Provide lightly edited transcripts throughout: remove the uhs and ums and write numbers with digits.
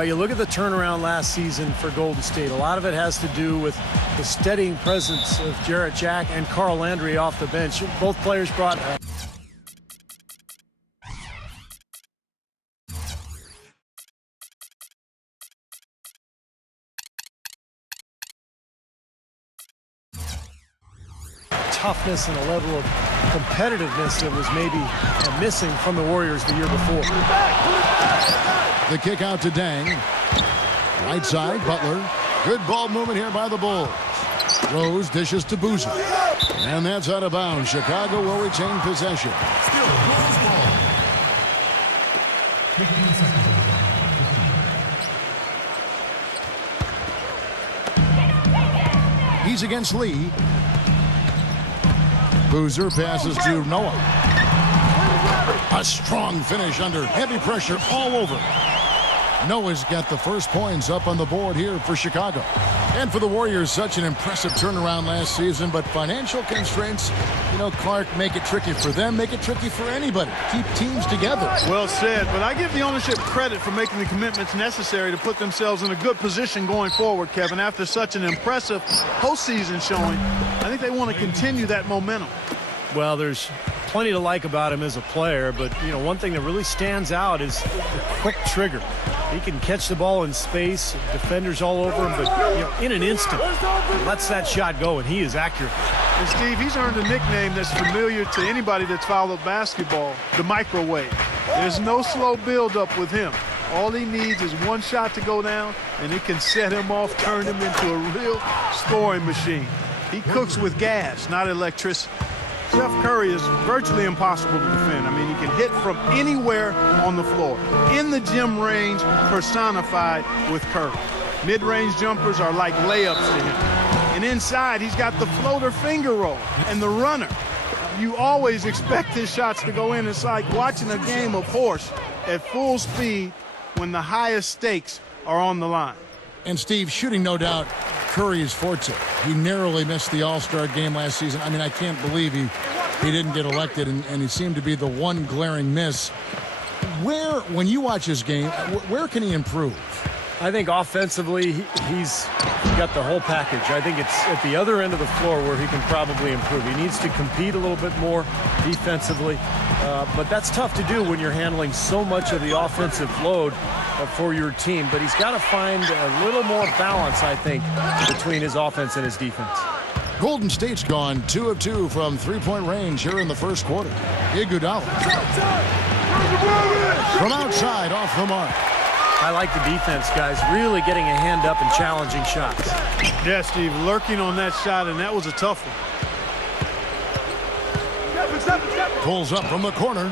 Well, you look at the turnaround last season for Golden State. A lot of it has to do with the steadying presence of Jarrett Jack and Carl Landry off the bench. Both players brought toughness and a level of competitiveness that was maybe missing from the Warriors the year before. The kick out to Dang. Right side, Butler. Good ball movement here by the Bulls. Rose dishes to Boozer. And that's out of bounds. Chicago will retain possession. Still Bulls ball. He's against Lee. Boozer passes to Noah. A strong finish under heavy pressure all over. Noah's got the first points up on the board here for Chicago. And for the Warriors, such an impressive turnaround last season, but financial constraints, Clark, make it tricky for them, make it tricky for anybody. Keep teams together. Well said, but I give the ownership credit for making the commitments necessary to put themselves in a good position going forward, Kevin. After such an impressive postseason showing, I think they want to continue that momentum. Well, there's plenty to like about him as a player, but one thing that really stands out is the quick trigger. He can catch the ball in space, defenders all over him, but in an instant lets that shot go, and he is accurate. And Steve, he's earned a nickname that's familiar to anybody that's followed basketball, the microwave. There's no slow build-up with him. All he needs is one shot to go down, and it can set him off, turn him into a real scoring machine. He cooks with gas, not electricity. Steph Curry is virtually impossible to defend. I mean, he can hit from anywhere on the floor. In the gym range, personified with Curry. Mid-range jumpers are like layups to him. And inside, he's got the floater finger roll and the runner. You always expect his shots to go in. It's like watching a game of horse at full speed when the highest stakes are on the line. And Steve, shooting no doubt Curry's forte. He narrowly missed the All-Star game last season. I mean, I can't believe he didn't get elected, and he seemed to be the one glaring miss. When you watch his game, where can he improve? I think offensively, he's got the whole package. I think it's at the other end of the floor where he can probably improve. He needs to compete a little bit more defensively, but that's tough to do when you're handling so much of the offensive load for your team. But he's got to find a little more balance, I think, between his offense and his defense. Golden State's gone 2 of 2 from three-point range here in the first quarter. Iguodala from outside off the mark. I like the defense, guys, really getting a hand up and challenging shots. Yeah, Steve, lurking on that shot, and that was a tough one. Pulls up from the corner.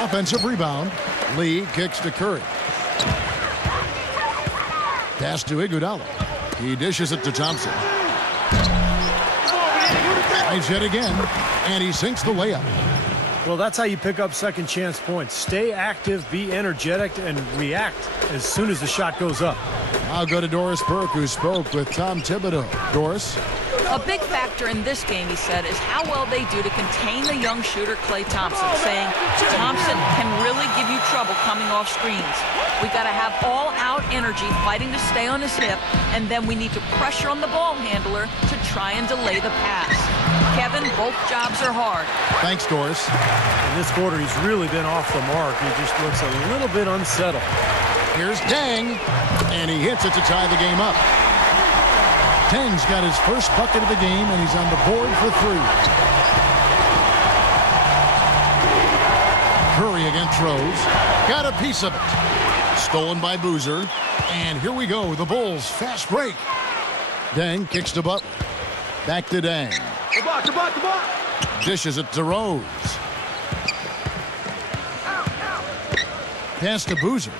Offensive rebound. Lee kicks to Curry. Pass to Iguodala. He dishes it to Thompson. Tries yet again, and he sinks the layup. Well, that's how you pick up second chance points. Stay active, be energetic, and react as soon as the shot goes up. I'll go to Doris Burke, who spoke with Tom Thibodeau. Doris? A big factor in this game, he said, is how well they do to contain the young shooter Klay Thompson, saying Thompson can really give you trouble coming off screens. We got to have all-out energy fighting to stay on his hip, and then we need to pressure on the ball handler to try and delay the pass. Kevin, both jobs are hard. Thanks, Doris. In this quarter, he's really been off the mark. He just looks a little bit unsettled. Here's Dang, and he hits it to tie the game up. Tang's got his first bucket of the game, and he's on the board for 3. Curry against Rose. Got a piece of it. Stolen by Boozer. And here we go, the Bulls fast break. Dang kicks to Butler. Back to Dang. Dishes it to Rose. Pass to Boozer.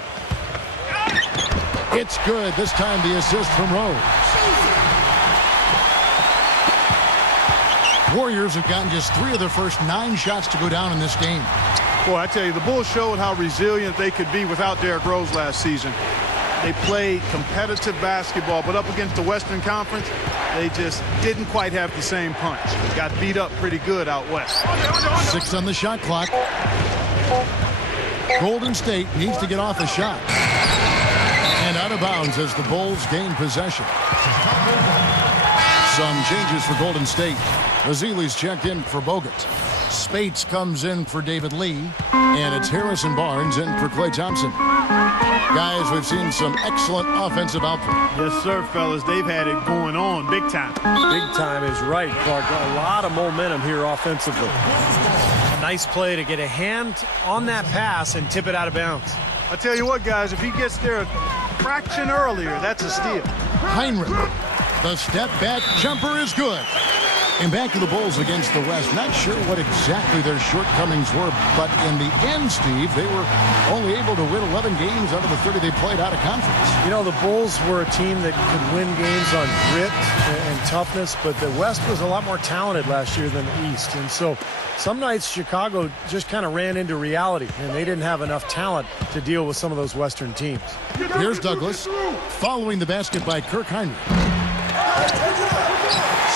It's good. This time the assist from Rose. Warriors have gotten just 3 of their first 9 shots to go down in this game. Boy, I tell you, the Bulls showed how resilient they could be without Derrick Rose last season. They played competitive basketball, but up against the Western Conference, they just didn't quite have the same punch. Got beat up pretty good out west. 6 on the shot clock. Golden State needs to get off a shot. out of bounds as the Bulls gain possession. Some changes for Golden State. Mazzili's checked in for Bogut. Spates comes in for David Lee. And it's Harrison Barnes in for Klay Thompson. Guys, we've seen some excellent offensive output. Yes, sir, fellas. They've had it going on big time. Big time is right, Clark. A lot of momentum here offensively. A nice play to get a hand on that pass and tip it out of bounds. I tell you what, guys, if he gets there a fraction earlier, that's a steal. Heinrich. The step back jumper is good. And back to the Bulls against the West. Not sure what exactly their shortcomings were, but in the end, Steve, they were only able to win 11 games out of the 30 they played out of conference. You know, the Bulls were a team that could win games on grit and toughness, but the West was a lot more talented last year than the East. And so some nights Chicago just kind of ran into reality, and they didn't have enough talent to deal with some of those Western teams. Here's Douglas following the basket by Kirk Heinrich.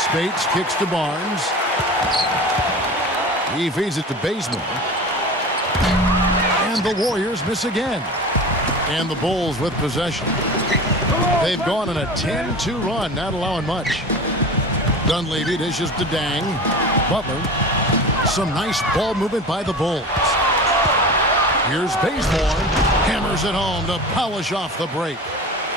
Spates kicks to Barnes. He feeds it to Bazemore. And the Warriors miss again. And the Bulls with possession. They've gone on a 10-2 run, not allowing much. Dunleavy dishes to Dang. Butler. Some nice ball movement by the Bulls. Here's Bazemore. Hammers it home to polish off the break.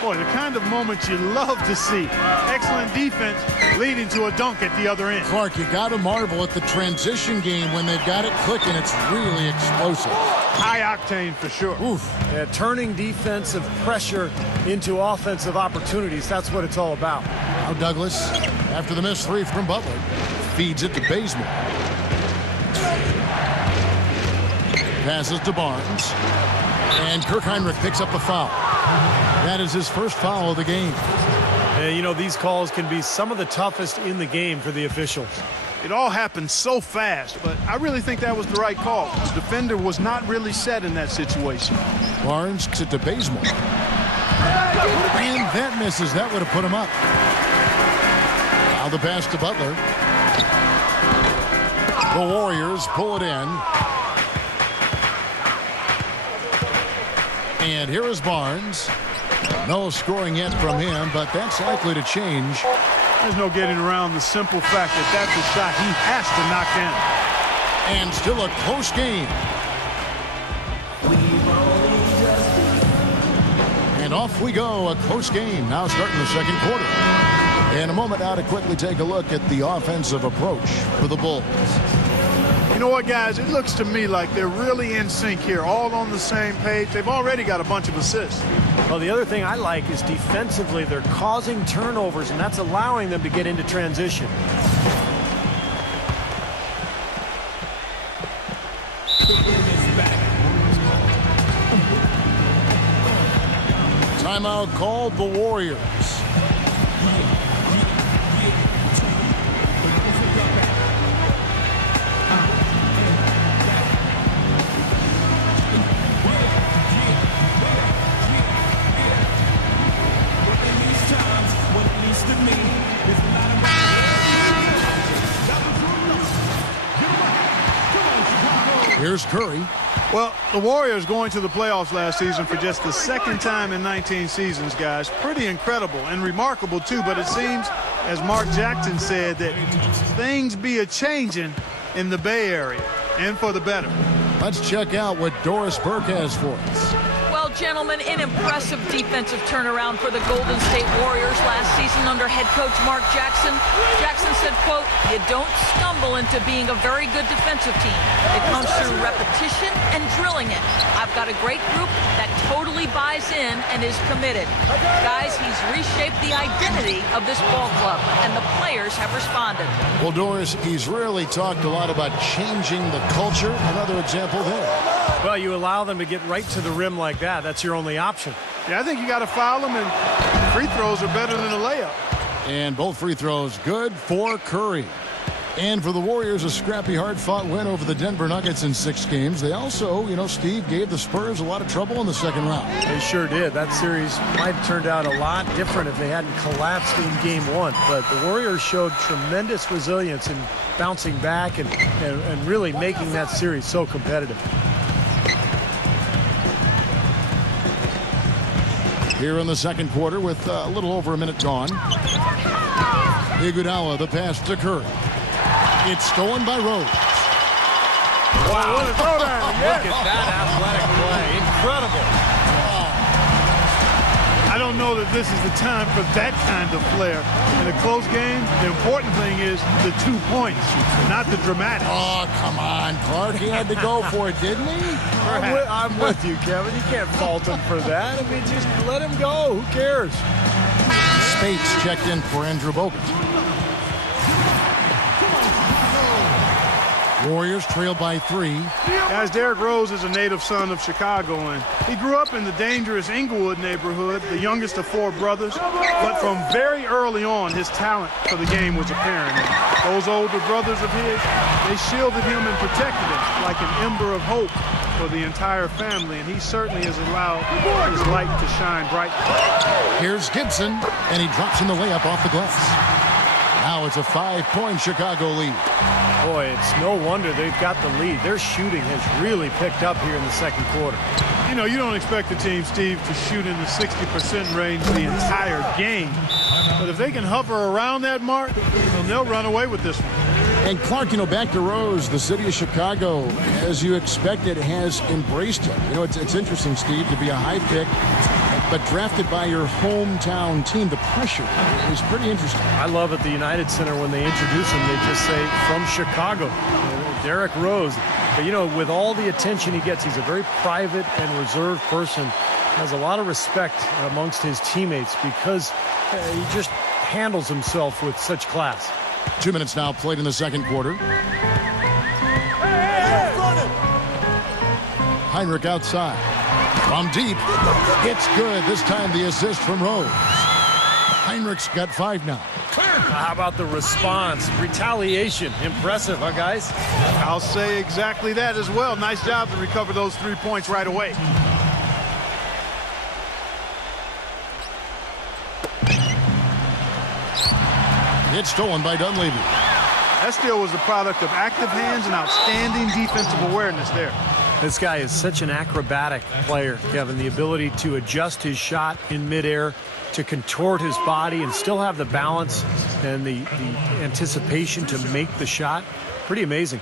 Boy, the kind of moments you love to see. Excellent defense leading to a dunk at the other end. Clark, you got to marvel at the transition game when they've got it clicking. It's really explosive. High octane for sure. Oof. Yeah, turning defensive pressure into offensive opportunities. That's what it's all about. Now Douglas, after the missed three from Butler, feeds it to Bazemore. Passes to Barnes. And Kirk Heinrich picks up the foul. That is his first foul of the game. Yeah, you know, these calls can be some of the toughest in the game for the officials. It all happened so fast, but I really think that was the right call. The defender was not really set in that situation. Barnes kicks it to Bazemore. And that misses. That would have put him up. Now the pass to Butler. The Warriors pull it in. And here is Barnes. No scoring yet from him, but that's likely to change. There's no getting around the simple fact that that's a shot he has to knock in. And still a close game. And off we go, a close game. Now starting the second quarter. In a moment now to quickly take a look at the offensive approach for the Bulls. You know what, guys? It looks to me like they're really in sync here, all on the same page. They've already got a bunch of assists. Well, the other thing I like is defensively they're causing turnovers, and that's allowing them to get into transition. Timeout called the Warriors. Here's Curry. Well, the Warriors going to the playoffs last season for just the second time in 19 seasons, guys. Pretty incredible and remarkable, too. But it seems, as Mark Jackson said, that things be a-changing in the Bay Area, and for the better. Let's check out what Doris Burke has for us. Well, gentlemen, an impressive defensive turnaround for the Golden State Warriors last season under head coach Mark Jackson. Jackson said, quote, "You don't stumble into being a very good defensive team. It comes through repetition and drilling it. I've got a great group that totally buys in and is committed. Guys, he's reshaped the identity of this ball club, and the players have responded." Well, Doris, he's really talked a lot about changing the culture. Another example there. Well, you allow them to get right to the rim like that. That's your only option. Yeah, I think you got to foul them, and free throws are better than a layup. And both free throws good for Curry. And for the Warriors, a scrappy, hard-fought win over the Denver Nuggets in 6 games. They also, Steve, gave the Spurs a lot of trouble in the second round. They sure did. That series might have turned out a lot different if they hadn't collapsed in game 1. But the Warriors showed tremendous resilience in bouncing back and really making that series so competitive. Here in the second quarter with a little over a minute gone. Iguodala, the pass to Curry. It's stolen by Rose. Wow, what a throwdown. Look at that athletic play. Incredible. I don't know that this is the time for that kind of flair. In a close game, the important thing is the 2 points, not the dramatics. Oh, come on, Clark. He had to go for it, didn't he? I'm with you, Kevin. You can't fault him for that. I mean, just let him go. Who cares? Spates checked in for Andrew Bogut. Warriors trail by 3. Guys, Derrick Rose is a native son of Chicago, and he grew up in the dangerous Inglewood neighborhood, the youngest of 4 brothers. But from very early on, his talent for the game was apparent. And those older brothers of his, they shielded him and protected him like an ember of hope for the entire family, and he certainly has allowed his light to shine brightly. Here's Gibson, and he drops in the layup off the glass. Now it's a 5-point Chicago lead. Boy, it's no wonder they've got the lead. Their shooting has really picked up here in the second quarter. You know, you don't expect a team, Steve, to shoot in the 60% range the entire game. But if they can hover around that mark, they'll run away with this one. And Clark, back to Rose, the city of Chicago, as you expected, has embraced him. It's interesting, Steve, to be a high pick, but drafted by your hometown team. The pressure is pretty interesting. I love at the United Center when they introduce him, they just say, from Chicago, Derrick Rose. But, with all the attention he gets, he's a very private and reserved person. Has a lot of respect amongst his teammates because he just handles himself with such class. 2 minutes now played in the second quarter. Heinrich outside. From deep. It's good. This time the assist from Rose. Heinrich's got 5 now. How about the response? Retaliation. Impressive, huh, guys? I'll say exactly that as well. Nice job to recover those 3 points right away. It's stolen by Dunleavy. That steal was the product of active hands and outstanding defensive awareness there. This guy is such an acrobatic player, Kevin. The ability to adjust his shot in midair, to contort his body and still have the balance and the anticipation to make the shot. Pretty amazing.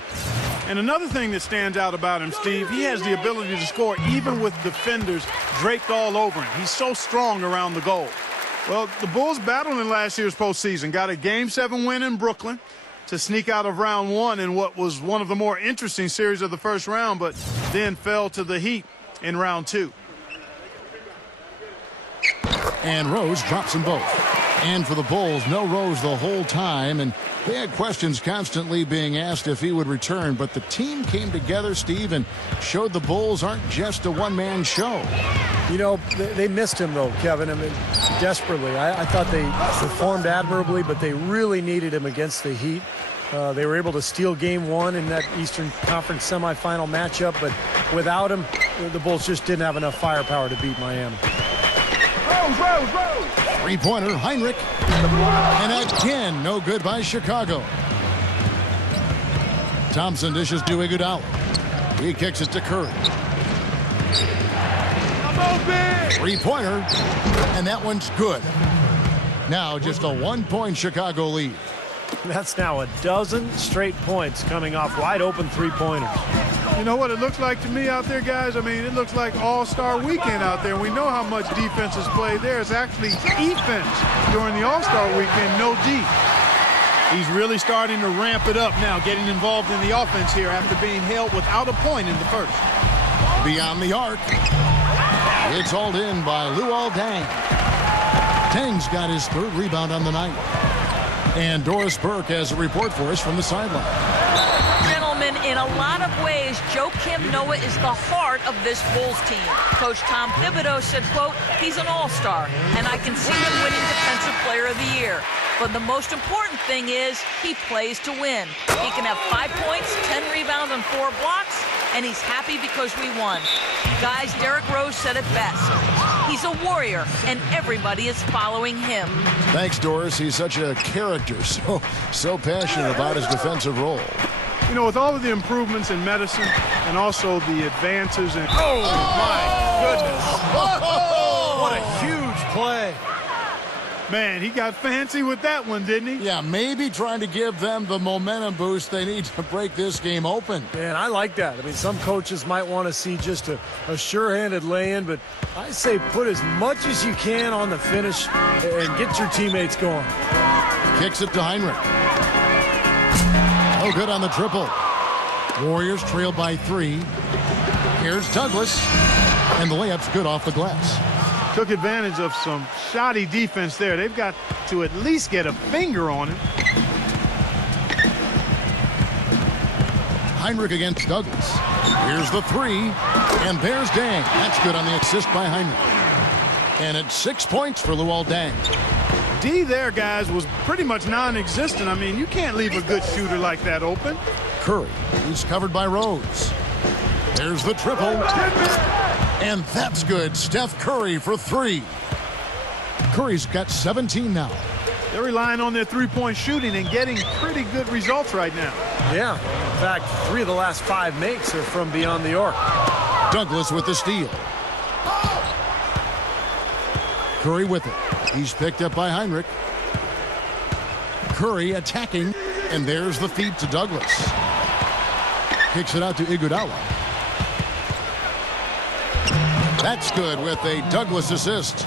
And another thing that stands out about him, Steve, he has the ability to score even with defenders draped all over him. He's so strong around the goal. Well, the Bulls battled in last year's postseason, got a Game 7 win in Brooklyn to sneak out of round 1 in what was one of the more interesting series of the first round, but then fell to the Heat in round 2. And Rose drops them both. And for the Bulls, no Rose the whole time, and they had questions constantly being asked if he would return, but the team came together, Steve, and showed the Bulls aren't just a one-man show. They missed him, though, Kevin. I mean, desperately. I thought they performed admirably, but they really needed him against the Heat. They were able to steal Game 1 in that Eastern Conference semifinal matchup, but without him, the Bulls just didn't have enough firepower to beat Miami. Rose! Three-pointer, Heinrich. And again, no good by Chicago. Thompson dishes to Iguodala. He kicks it to Curry. Three-pointer, and that one's good. Now just a 1-point Chicago lead. That's now a dozen straight points coming off wide-open three-pointers. You know what it looks like to me out there, guys? I mean, it looks like All-Star Weekend out there. We know how much defense is played there. It's actually defense during the All-Star Weekend, no D. He's really starting to ramp it up now, getting involved in the offense here after being held without a point in the first. Beyond the arc. It's hauled in by Luol Deng. Deng's got his 3rd rebound on the night. And Doris Burke has a report for us from the sideline. Gentlemen, in a lot of ways, Joakim Noah is the heart of this Bulls team. Coach Tom Thibodeau said, quote, he's an all-star, and I can see him winning Defensive Player of the Year. But the most important thing is he plays to win. He can have 5 points, 10 rebounds, and 4 blocks, and he's happy because we won. Guys, Derrick Rose said it best. He's a warrior, and everybody is following him. Thanks, Doris. He's such a character, so passionate about his defensive role. You know, with all of the improvements in medicine and also the advances in... Oh, my goodness. What a huge play. Man, he got fancy with that one, didn't he? Yeah, maybe trying to give them the momentum boost they need to break this game open. Man, I like that. I mean, some coaches might want to see just a sure-handed lay-in, but I say put as much as you can on the finish and get your teammates going. Kicks it to Heinrich. Oh, good on the triple. Warriors trail by 3. Here's Douglas. And the layup's good off the glass. Took advantage of some shoddy defense there. They've got to at least get a finger on him. Heinrich against Douglas. Here's the 3. And there's Dang. That's good on the assist by Heinrich. And it's 6 points for Luol Deng. D there, guys, was pretty much non-existent. I mean, you can't leave a good shooter like that open. Curry. He's covered by Rose. There's the triple. And that's good. Steph Curry for 3. Curry's got 17 now. They're relying on their three-point shooting and getting pretty good results right now. Yeah. In fact, 3 of the last 5 makes are from beyond the arc. Douglas with the steal. Curry with it. He's picked up by Heinrich. Curry attacking. And there's the feed to Douglas. Kicks it out to Iguodala. That's good with a Douglas assist.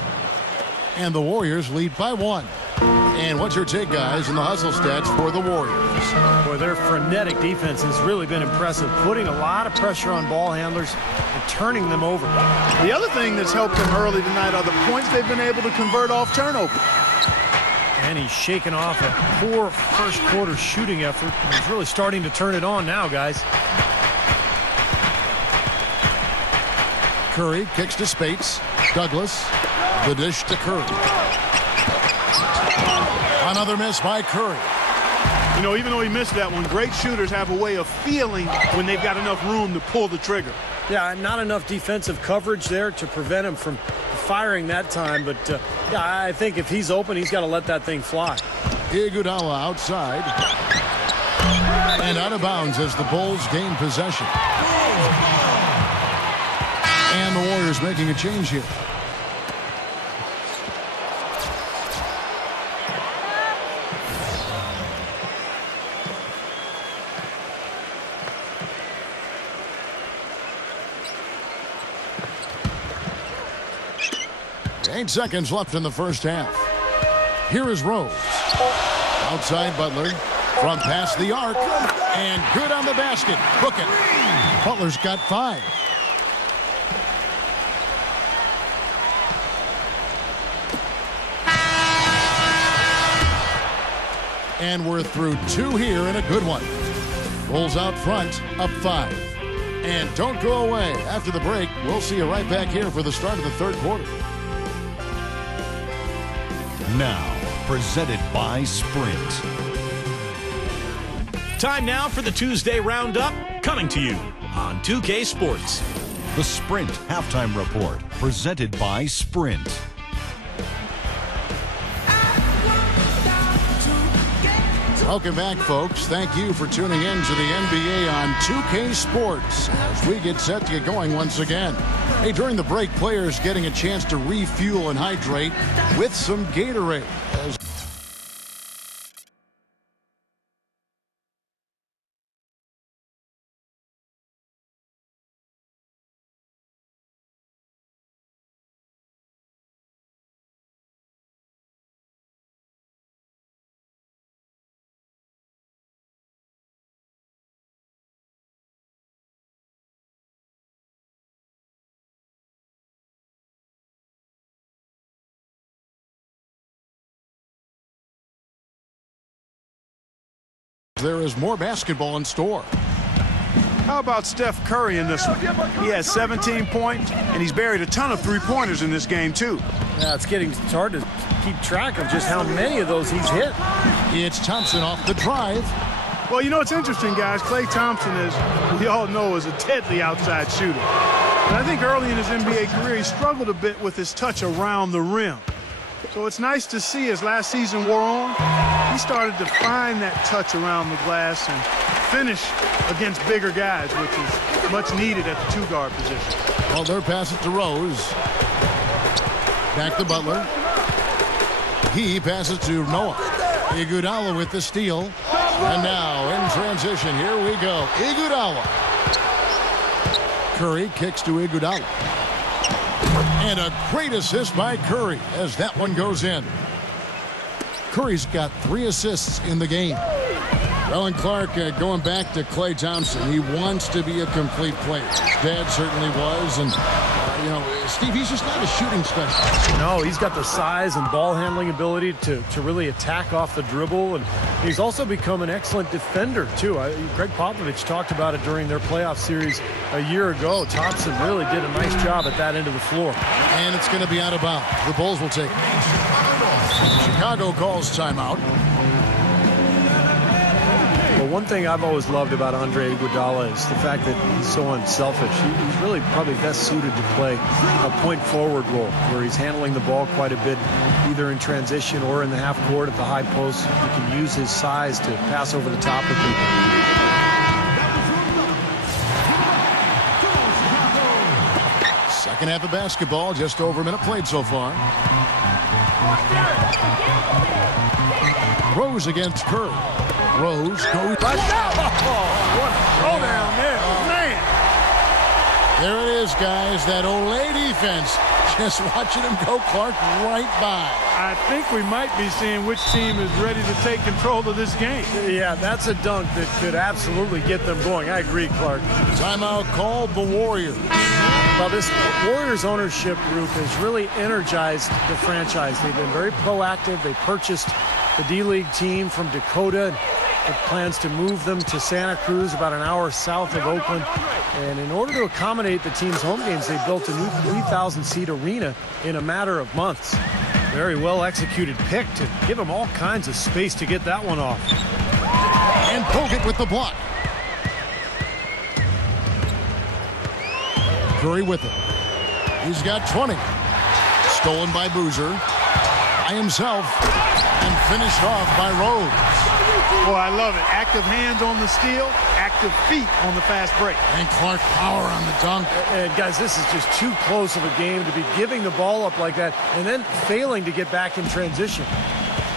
And the Warriors lead by 1. And what's your take, guys, in the hustle stats for the Warriors? Boy, their frenetic defense has really been impressive, putting a lot of pressure on ball handlers and turning them over. The other thing that's helped them early tonight are the points they've been able to convert off turnover. And he's shaken off a poor first-quarter shooting effort. He's really starting to turn it on now, guys. Curry kicks to Spates. Douglas. The dish to Curry. Another miss by Curry. You know, even though he missed that one, great shooters have a way of feeling when they've got enough room to pull the trigger. Yeah, not enough defensive coverage there to prevent him from firing that time. But, yeah, I think if he's open, he's got to let that thing fly. Iguodala outside. And out of bounds as the Bulls gain possession. And the Warriors making a change here. Eight seconds left in the first half. Here is Rose. Outside Butler. From past the arc. And good on the basket. Book it. Butler's got 5. And we're through 2 here and a good one. Bulls out front, up 5. And don't go away. After the break, we'll see you right back here for the start of the third quarter. Now, presented by Sprint. Time now for the Tuesday Roundup, coming to you on 2K Sports. The Sprint Halftime Report, presented by Sprint. Welcome back, folks. Thank you for tuning in to the NBA on 2K Sports as we get set to get going once again. Hey, during the break, players getting a chance to refuel and hydrate with some Gatorade. There is more basketball in store. How about Steph Curry in this one? He has 17 points, and he's buried a ton of three-pointers in this game, too. Yeah, it's hard to keep track of just how many of those he's hit. It's Thompson off the drive. Well, you know, it's interesting, guys. Klay Thompson, as we all know, is a deadly outside shooter. But I think early in his NBA career, he struggled a bit with his touch around the rim. So it's nice to see as last season wore on, he started to find that touch around the glass and finish against bigger guys, which is much needed at the 2-guard position. Butler passes it to Rose. Back to Butler. He passes to Noah. Iguodala with the steal. And now in transition, here we go. Iguodala. Curry kicks to Iguodala. And a great assist by Curry as that one goes in. Curry's got 3 assists in the game. Well, and Clark, going back to Klay Thompson, he wants to be a complete player. His dad certainly was, and Steve, he's just not a shooting specialist. No, he's got the size and ball handling ability to really attack off the dribble, and he's also become an excellent defender, too. Greg Popovich talked about it during their playoff series a year ago. Thompson really did a nice job at that end of the floor. And it's going to be out of bounds. The Bulls will take it. Chicago calls timeout. Well, one thing I've always loved about Andre Iguodala is the fact that he's so unselfish. He's really probably best suited to play a point forward role where he's handling the ball quite a bit, either in transition or in the half court at the high post. He can use his size to pass over the top of people. Second half of basketball, just over a minute played so far. Rose against Curry. Rose goes. What a throwdown there, man. There it is, guys. That Olay defense. Just watching him go, Clark, right by. I think we might be seeing which team is ready to take control of this game. Yeah, that's a dunk that could absolutely get them going. I agree, Clark. Timeout called the Warriors. Well, this Warriors ownership group has really energized the franchise. They've been very proactive. They purchased the D-League team from Dakota. It plans to move them to Santa Cruz, about an hour south of Oakland. And in order to accommodate the team's home games, they built a new 3,000-seat arena in a matter of months. Very well executed pick to give them all kinds of space to get that one off. And Bogut with the block. Curry with it. He's got 20. Stolen by Boozer. By himself. And finished off by Rose. Boy, I love it. Active hands on the steal, active feet on the fast break. And Clark power on the dunk. And guys, this is just too close of a game to be giving the ball up like that and then failing to get back in transition.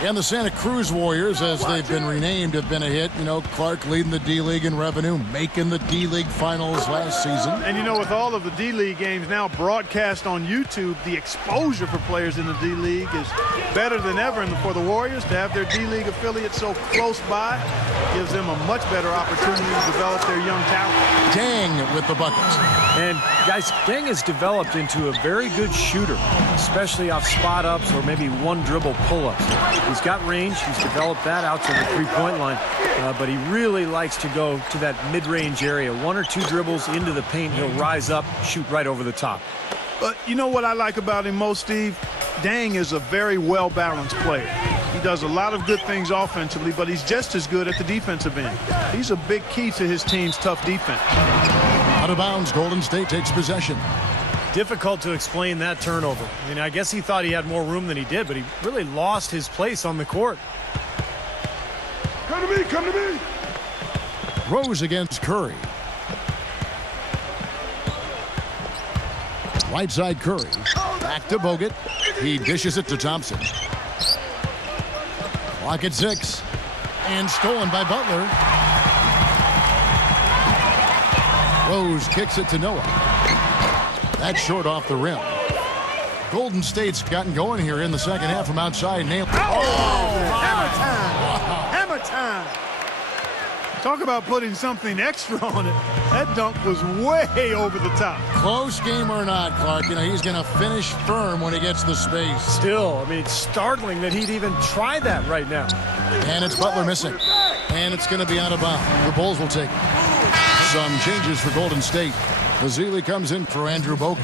And the Santa Cruz Warriors, as they've been renamed, have been a hit. Clark leading the D-League in revenue, making the D-League finals last season. And with all of the D-League games now broadcast on YouTube, the exposure for players in the D-League is better than ever. And for the Warriors to have their D-League affiliate so close by gives them a much better opportunity to develop their young talent. Dang with the buckets. And guys, Deng has developed into a very good shooter, especially off spot ups or maybe one dribble pull-ups. He's got range. He's developed that out to the three-point line, but he really likes to go to that mid-range area. 1 or 2 dribbles into the paint, he'll rise up, shoot right over the top. But you know what I like about him most, Steve? Deng is a very well-balanced player. He does a lot of good things offensively, but he's just as good at the defensive end. He's a big key to his team's tough defense. Out of bounds, Golden State takes possession. Difficult to explain that turnover. I guess he thought he had more room than he did, but he really lost his place on the court. Come to me, come to me. Rose against Curry. Right side Curry. Back to Bogut. He dishes it to Thompson. Clock at 6. And stolen by Butler. Rose kicks it to Noah. That's short off the rim. Golden State's gotten going here in the second half from outside. Nailed. Hammer time! Wow. Hammer time! Talk about putting something extra on it. That dunk was way over the top. Close game or not, Clark, he's going to finish firm when he gets the space. Still, it's startling that he'd even try that right now. And it's Butler missing. And it's going to be out of bounds. The Bulls will take it. Some changes for Golden State. Bazili comes in for Andrew Bogut.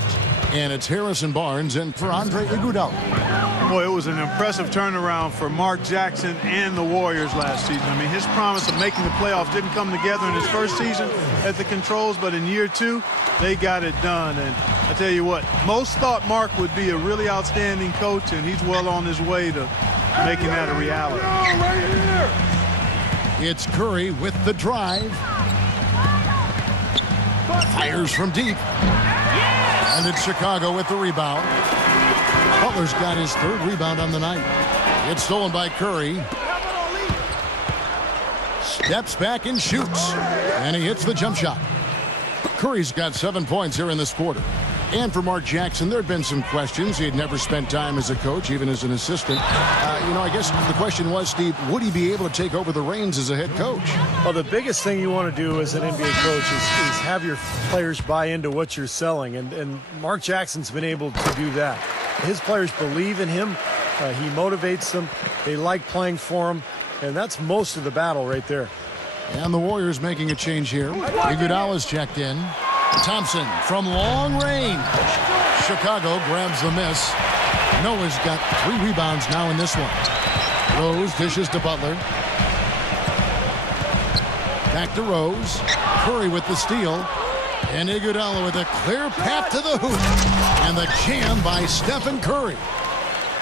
And it's Harrison Barnes in for Andre Iguodala. Boy, it was an impressive turnaround for Mark Jackson and the Warriors last season. His promise of making the playoffs didn't come together in his first season at the Controls, but in year 2, they got it done. And I tell you what, most thought Mark would be a really outstanding coach, and he's well on his way to making that a reality. It's Curry with the drive. Fires from deep. And it's Chicago with the rebound. Butler's got his 3rd rebound on the night. It's stolen by Curry. Steps back and shoots. And he hits the jump shot. Curry's got 7 points here in this quarter. And for Mark Jackson, there had been some questions. He had never spent time as a coach, even as an assistant. I guess the question was, Steve, would he be able to take over the reins as a head coach? Well, the biggest thing you want to do as an NBA coach is have your players buy into what you're selling. And Mark Jackson's been able to do that. His players believe in him. He motivates them. They like playing for him. And that's most of the battle right there. And the Warriors making a change here. Iguodala's checked in. Thompson from long range. Chicago grabs the miss. Noah's got 3 rebounds now in this one. Rose dishes to Butler. Back to Rose. Curry with the steal. And Iguodala with a clear path to the hoop. And the jam by Stephen Curry.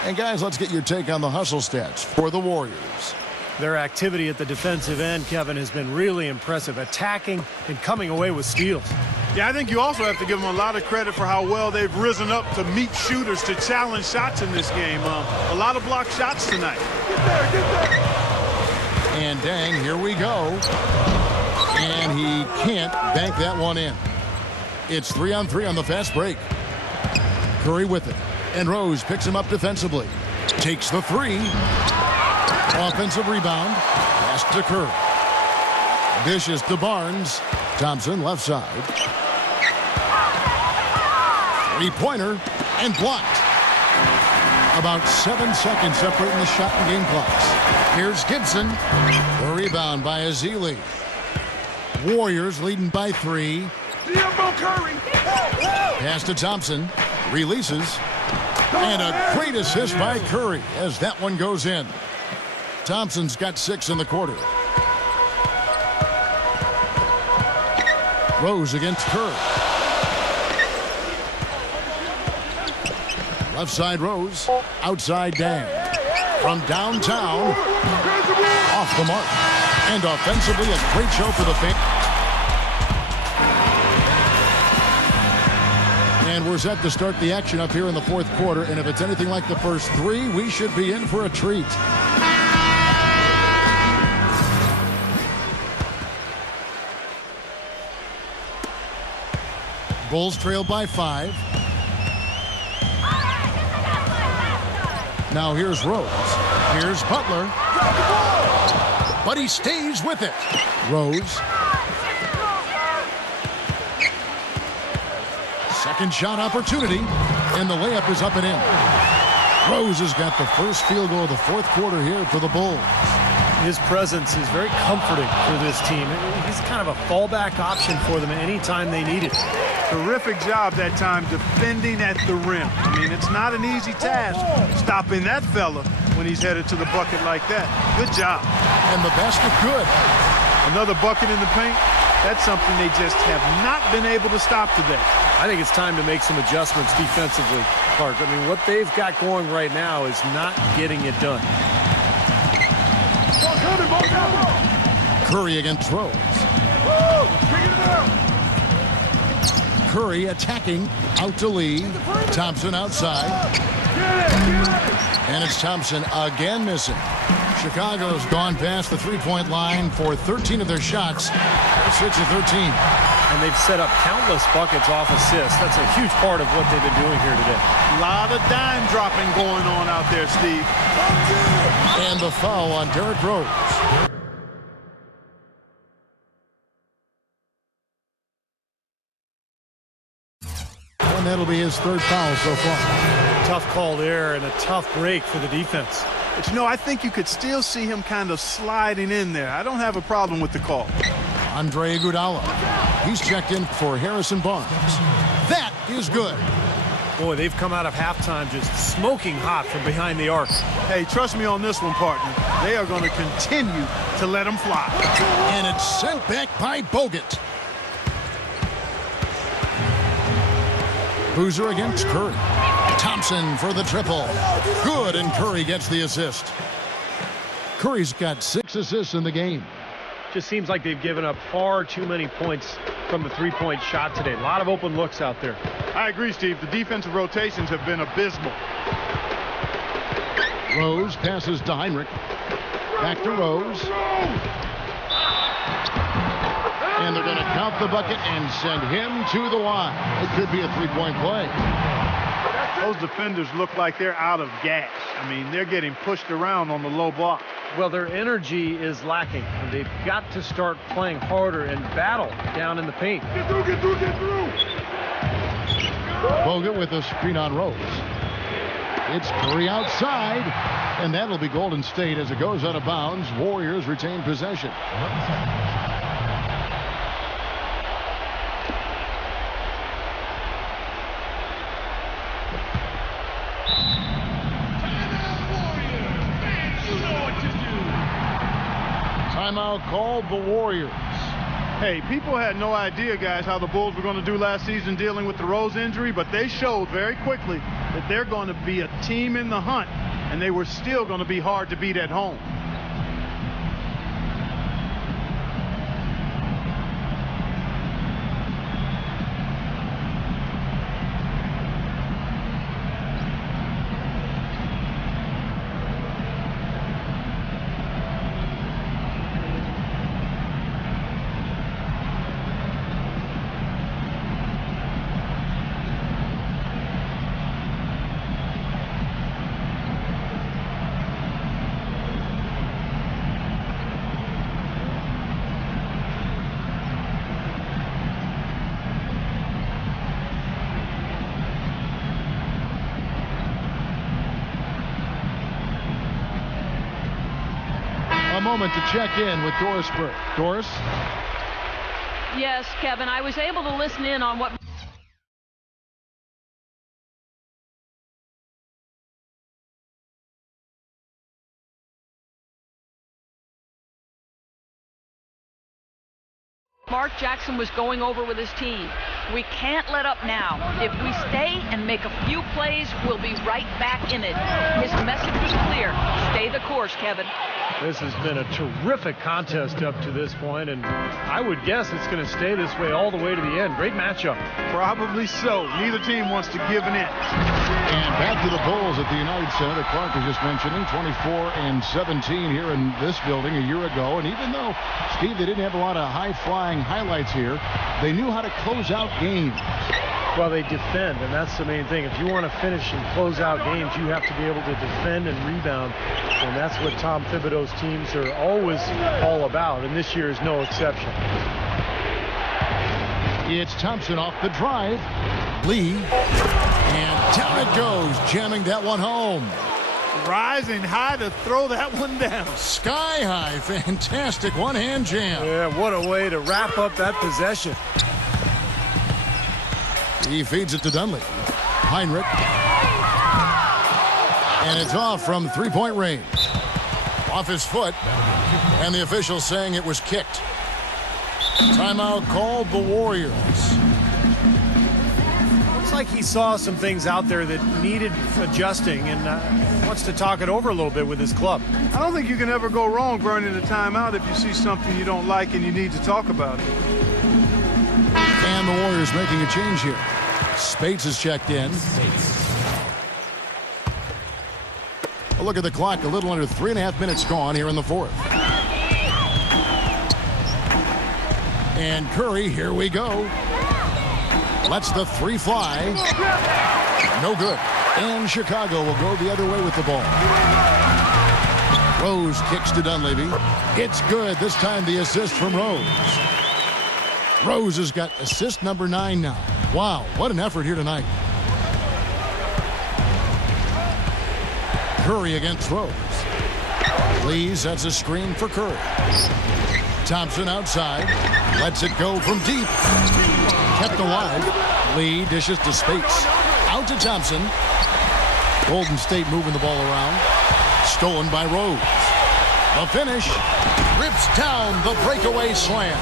And guys, let's get your take on the hustle stats for the Warriors. Their activity at the defensive end, Kevin, has been really impressive. Attacking and coming away with steals. Yeah, I think you also have to give them a lot of credit for how well they've risen up to meet shooters, to challenge shots in this game. A lot of blocked shots tonight. And dang, here we go. And he can't bank that one in. It's 3-on-3 on the fast break. Curry with it. And Rose picks him up defensively. Takes the 3. Offensive rebound. Pass to Curry. Dishes to Barnes. Thompson left side. 3-pointer and blocked. About 7 seconds separating the shot and game clocks. Here's Gibson. The rebound by Azili. Warriors leading by 3. Pass to Thompson. Releases. And a great assist by Curry as that one goes in. Thompson's got 6 in the quarter. Rose against Curry. Left side Rose. Outside Dang. From downtown. Off the mark. And offensively, a great show for the fans. And we're set to start the action up here in the 4th quarter. And if it's anything like the first 3, we should be in for a treat. Bulls trail by 5. Now here's Rose. Here's Butler. But he stays with it. Rose. Second shot opportunity. And the layup is up and in. Rose has got the first field goal of the 4th quarter here for the Bulls. His presence is very comforting for this team. He's kind of a fallback option for them anytime they need it. Terrific job that time defending at the rim. I mean, it's not an easy task stopping that fella when he's headed to the bucket like that. Good job. And the basket good. Another bucket in the paint. That's something they just have not been able to stop today. I think it's time to make some adjustments defensively, Clark. I mean, what they've got going right now is not getting it done. Curry against Rose. Curry attacking out to Lee. Thompson outside. And it's Thompson again missing. Chicago's gone past the 3-point line for 13 of their shots. They're 6 of 13. And they've set up countless buckets off assists. That's a huge part of what they've been doing here today. A lot of dime dropping going on out there, Steve. And the foul on Derrick Rose. And that'll be his 3rd foul so far. Tough call there and a tough break for the defense. But, you know, I think you could still see him kind of sliding in there. I don't have a problem with the call. Andre Iguodala. He's checked in for Harrison Barnes. That is good. Boy, they've come out of halftime just smoking hot from behind the arc. Hey, trust me on this one, partner. They are going to continue to let them fly. And it's sent back by Bogut. Boozer against Curry. Thompson for the triple. Good, and Curry gets the assist. Curry's got 6 assists in the game. Just seems like they've given up far too many points from the 3-point shot today. A lot of open looks out there. I agree, Steve. The defensive rotations have been abysmal. Rose passes to Heinrich. Back to Rose. And they're going to count the bucket and send him to the line. It could be a three-point play. Those defenders look like they're out of gas. I mean, they're getting pushed around on the low block. Well, their energy is lacking. They've got to start playing harder and battle down in the paint. Get through. Bogut with a screen on Rose. It's Curry outside, and that'll be Golden State as it goes out of bounds. Warriors retain possession. Timeout called the Warriors. Hey, people had no idea, guys, how the Bulls were going to do last season dealing with the Rose injury, but they showed very quickly that they're going to be a team in the hunt, and they were still going to be hard to beat at home. A moment to check in with Doris Burke. Doris? Yes, Kevin, I was able to listen in on what Mark Jackson was going over with his team. We can't let up now. If we stay and make a few plays, we'll be right back in it. His message was clear. Stay the course, Kevin. This has been a terrific contest up to this point, and I would guess it's going to stay this way all the way to the end. Great matchup. Probably so. Neither team wants to give an inch. And back to the Bulls at the United Center that Clark was just mentioning. 24-17 here in this building a year ago. And even though, Steve, they didn't have a lot of high-flying highlights here, they knew how to close out games. Well, they defend, and that's the main thing. If you want to finish and close out games, you have to be able to defend and rebound, and that's what Tom Thibodeau's teams are always all about, and this year is no exception. It's Thompson off the drive. Lee, and down it goes, jamming that one home. Rising high to throw that one down. Sky high, fantastic one-hand jam. Yeah, what a way to wrap up that possession. He feeds it to Dunley. Heinrich. And it's off from three-point range. Off his foot. And the official saying it was kicked. Timeout called the Warriors. Looks like he saw some things out there that needed adjusting and wants to talk it over a little bit with his club. I don't think you can ever go wrong burning a timeout if you see something you don't like and you need to talk about it. And the Warriors making a change here. Spates is checked in. A look at the clock. A little under 3.5 minutes gone here in the fourth. And Curry, here we go. Lets the three fly. No good. And Chicago will go the other way with the ball. Rose kicks to Dunleavy. It's good. This time the assist from Rose. Rose has got assist number 9 now. Wow, what an effort here tonight. Curry against Rose. Lee sets a screen for Curry. Thompson outside. Lets it go from deep. Kept alive. Lee dishes to Spates. Out to Thompson. Golden State moving the ball around. Stolen by Rose. The finish. Rips down the breakaway slam.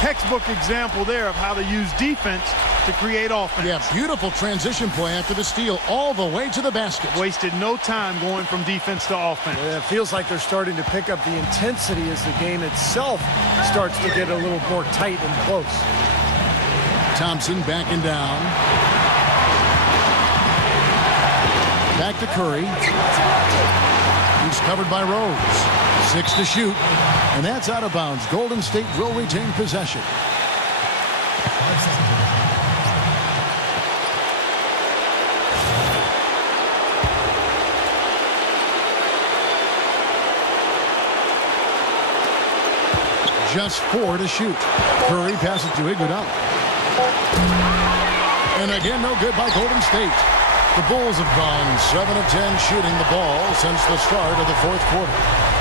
Textbook example there of how to use defense to create offense. Yeah, beautiful transition play after the steal all the way to the basket. Wasted no time going from defense to offense. Yeah, it feels like they're starting to pick up the intensity as the game itself starts to get a little more tight and close. Thompson backing down. Back to Curry. covered by Rose. 6 to shoot. And that's out of bounds. Golden State will retain possession. Just 4 to shoot. Curry passes to Iguodala. And again, no good by Golden State. The Bulls have gone 7 of 10 shooting the ball since the start of the fourth quarter.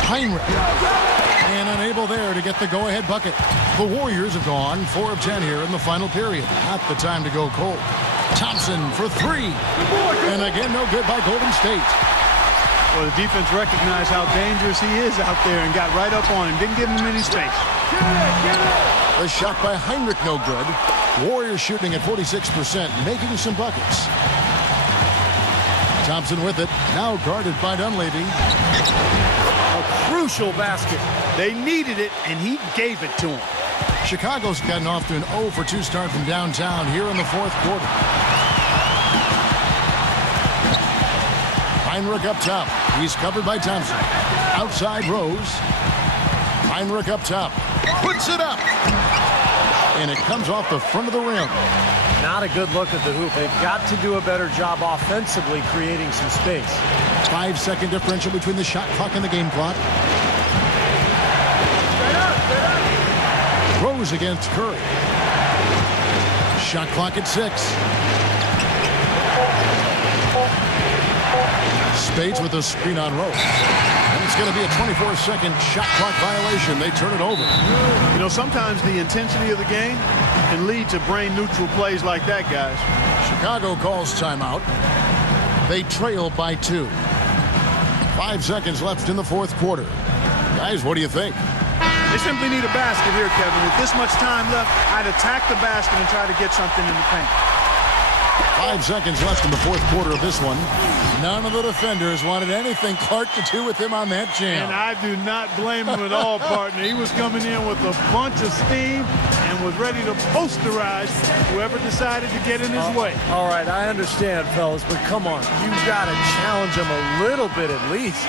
Heinrich. And unable there to get the go-ahead bucket. The Warriors have gone 4 of 10 here in the final period. Not the time to go cold. Thompson for 3. And again, no good by Golden State. Well, the defense recognized how dangerous he is out there and got right up on him. Didn't give him any space. The shot by Heinrich, no good. Warriors shooting at 46%, making some buckets. Thompson with it, now guarded by Dunleavy. A crucial basket. They needed it, and he gave it to him. Chicago's gotten off to an 0 for 2 start from downtown here in the fourth quarter. Heinrich up top. He's covered by Thompson. Outside Rose. Heinrich up top. Puts it up. And it comes off the front of the rim. Not a good look at the hoop. They've got to do a better job offensively creating some space. 5-second differential between the shot clock and the game clock. Rose against Curry. Shot clock at 6. Spades with a screen on Rose. And it's going to be a 24-second shot clock violation. They turn it over. You know, sometimes the intensity of the game can lead to brain-neutral plays like that, guys. Chicago calls timeout. They trail by 2. 5 seconds left in the fourth quarter. Guys, what do you think? They simply need a basket here, Kevin. With this much time left, I'd attack the basket and try to get something in the paint. 5 seconds left in the fourth quarter of this one. None of the defenders wanted anything Clark to do with him on that jam. And I do not blame him at all, partner. He was coming in with a bunch of steam and was ready to posterize whoever decided to get in his way. All right, I understand, fellas, but come on. You've got to challenge him a little bit at least.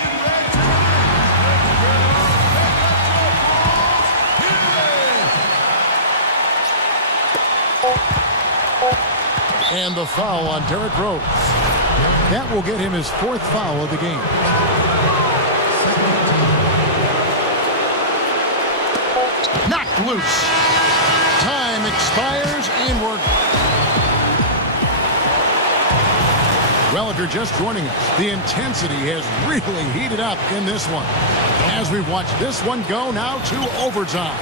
And the foul on Derrick Rose. That will get him his 4th foul of the game. Knocked loose. Time expires and we're... Reliker just joining us. The intensity has really heated up in this one. As we've watched this one go now to overtime.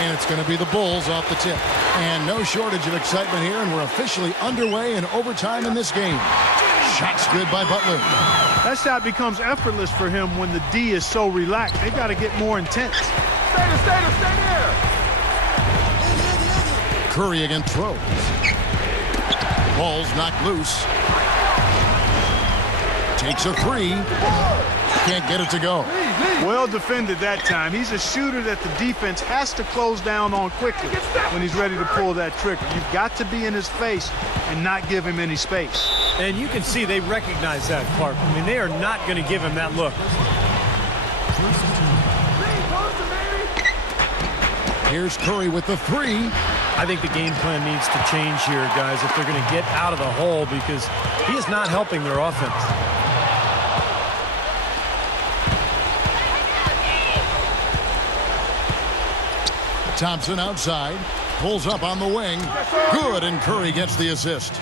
And it's going to be the Bulls off the tip. And no shortage of excitement here, and we're officially underway in overtime in this game. Shot's good by Butler. That shot becomes effortless for him when the D is so relaxed. They've got to get more intense. Stay there. Curry against Rose. Ball's knocked loose. Takes a 3. Can't get it to go. Well defended that time. He's a shooter that the defense has to close down on quickly when he's ready to pull that trigger. You've got to be in his face and not give him any space. And you can see they recognize that, Clark. I mean, they are not going to give him that look. Here's Curry with the 3. I think the game plan needs to change here, guys, if they're going to get out of the hole, because he is not helping their offense. Thompson outside. Pulls up on the wing. Good, and Curry gets the assist.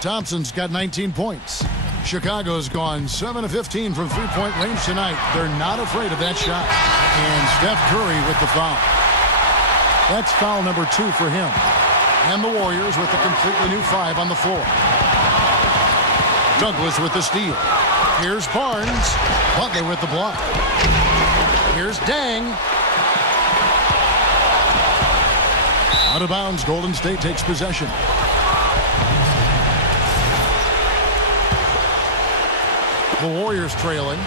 Thompson's got 19 points. Chicago's gone 7 of 15 from three-point range tonight. They're not afraid of that shot. And Steph Curry with the foul. That's foul number 2 for him. And the Warriors with a completely new 5 on the floor. Douglas with the steal. Here's Barnes. Butler with the block. Here's Dang. Out of bounds, Golden State takes possession. The Warriors trailing.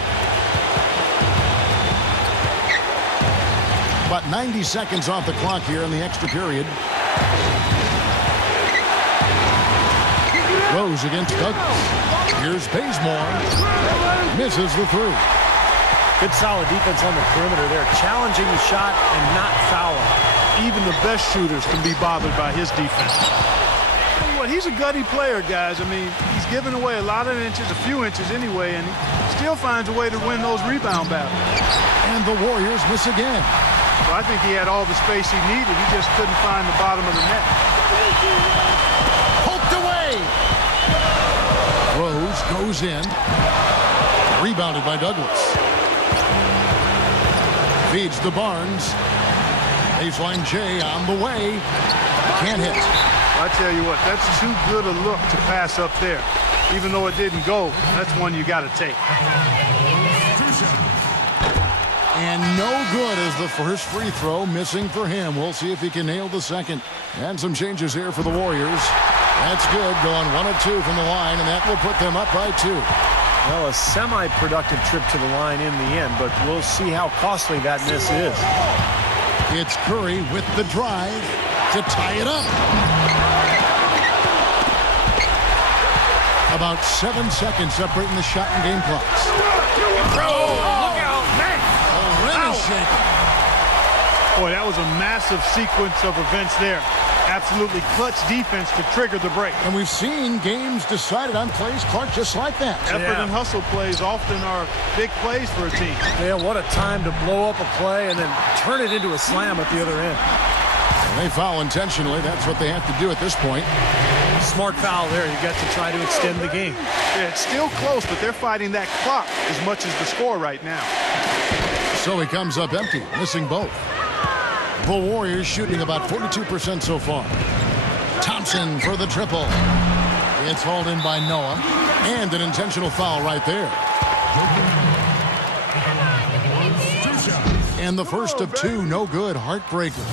About 90 seconds off the clock here in the extra period. Rose against Douglas. Here's Bazemore. misses the three. Good solid defense on the perimeter there, challenging the shot and not fouling. Even the best shooters can be bothered by his defense. Tell you what, he's a gutty player, guys. I mean, he's giving away a lot of inches, a few inches anyway, and he still finds a way to win those rebound battles. And the Warriors miss again. So I think he had all the space he needed. He just couldn't find the bottom of the net. Poked away. Rose goes in. Rebounded by Douglas. Feeds to Barnes. Baseline J on the way. Can't hit. I tell you what, that's too good a look to pass up there. Even though it didn't go, that's one you got to take. And no good as the first free throw missing for him. We'll see if he can nail the second. And some changes here for the Warriors. That's good, going 1 of 2 from the line, and that will put them up by 2. Well, a semi-productive trip to the line in the end, but we'll see how costly that miss is. It's Curry with the drive to tie it up. About 7 seconds separating the shot and game clocks. Look out, man! The rim is shaking. Boy, that was a massive sequence of events there. Absolutely clutch defense to trigger the break. And we've seen games decided on plays, Clark, just like that. Effort and hustle plays often are big plays for a team. Yeah, what a time to blow up a play and then turn it into a slam at the other end. And they foul intentionally. That's what they have to do at this point. Smart foul there. You got to try to extend the game. Yeah, it's still close, but they're fighting that clock as much as the score right now. So he comes up empty, missing both. The Warriors shooting about 42% so far. Thompson for the triple. It's hauled in by Noah. And an intentional foul right there. And the first of 2, no good, heartbreaker.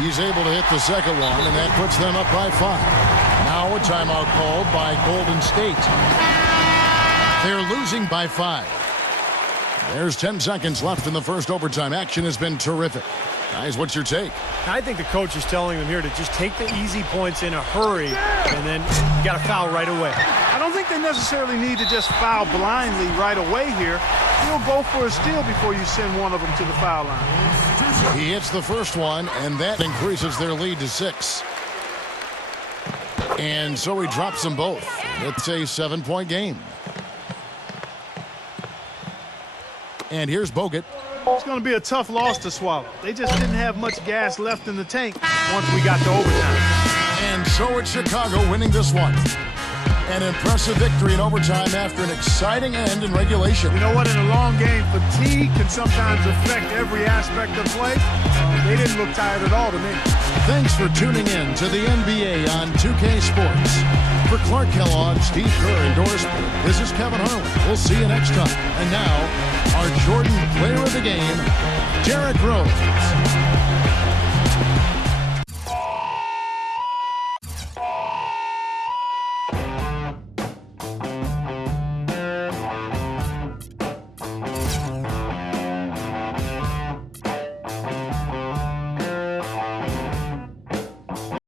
He's able to hit the second one, and that puts them up by 5. Now a timeout called by Golden State. They're losing by 5. There's 10 seconds left in the first overtime. Action has been terrific. Guys, what's your take? I think the coach is telling them here to just take the easy points in a hurry, and then you got to foul right away. I don't think they necessarily need to just foul blindly right away here. You'll go for a steal before you send one of them to the foul line. He hits the first one, and that increases their lead to 6. And so he drops them both. It's a 7-point game. And here's Bogut. It's going to be a tough loss to swallow. They just didn't have much gas left in the tank once we got to overtime. And so it's Chicago winning this one. An impressive victory in overtime after an exciting end in regulation. You know what? In a long game, fatigue can sometimes affect every aspect of play. They didn't look tired at all to me. Thanks for tuning in to the NBA on 2K Sports. For Clark Kellogg, Steve Kerr, and Doris, this is Kevin Harlan. We'll see you next time. And now, our Jordan Player of the Game, Derrick Rose.